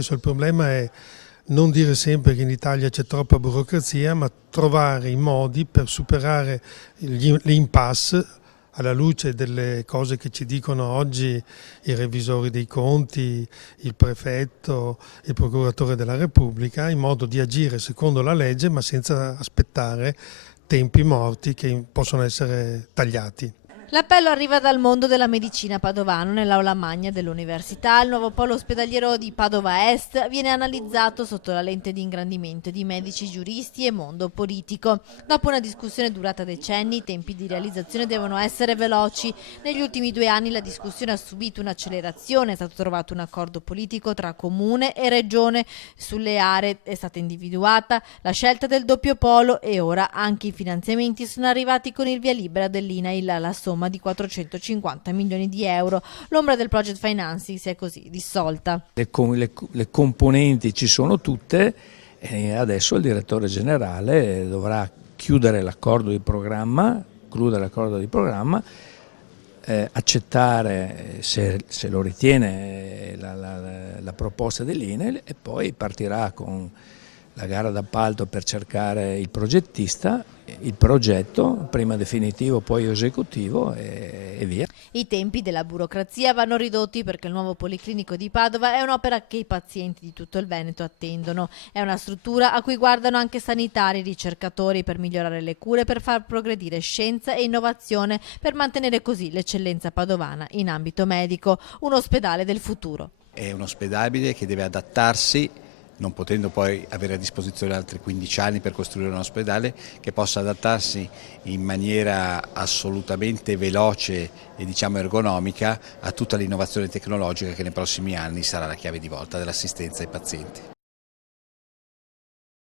Adesso il problema è non dire sempre che in Italia c'è troppa burocrazia, ma trovare i modi per superare le impasse alla luce delle cose che ci dicono oggi i revisori dei conti, il prefetto, il procuratore della Repubblica, in modo di agire secondo la legge ma senza aspettare tempi morti che possono essere tagliati. L'appello arriva dal mondo della medicina padovano. Nell'aula magna dell'università il nuovo polo ospedaliero di Padova Est viene analizzato sotto la lente di ingrandimento di medici, giuristi e mondo politico. Dopo una discussione durata decenni, i tempi di realizzazione devono essere veloci. Negli ultimi 2 anni la discussione ha subito un'accelerazione, è stato trovato un accordo politico tra comune e regione, sulle aree è stata individuata la scelta del doppio polo e ora anche i finanziamenti sono arrivati con il via libera dell'INAIL, la somma di 450 milioni di euro. L'ombra del project financing si è così dissolta. Le componenti ci sono tutte e adesso il direttore generale dovrà chiudere l'accordo di programma, accettare, se lo ritiene, la proposta dell'INAIL e poi partirà con la gara d'appalto per cercare il progettista, il progetto, prima definitivo poi esecutivo e via. I tempi della burocrazia vanno ridotti perché il nuovo Policlinico di Padova è un'opera che i pazienti di tutto il Veneto attendono. È una struttura a cui guardano anche sanitari e ricercatori per migliorare le cure, per far progredire scienza e innovazione, per mantenere così l'eccellenza padovana in ambito medico. Un ospedale del futuro. È un ospedale che deve adattarsi, non potendo poi avere a disposizione altri 15 anni per costruire un ospedale, che possa adattarsi in maniera assolutamente veloce e ergonomica a tutta l'innovazione tecnologica che nei prossimi anni sarà la chiave di volta dell'assistenza ai pazienti.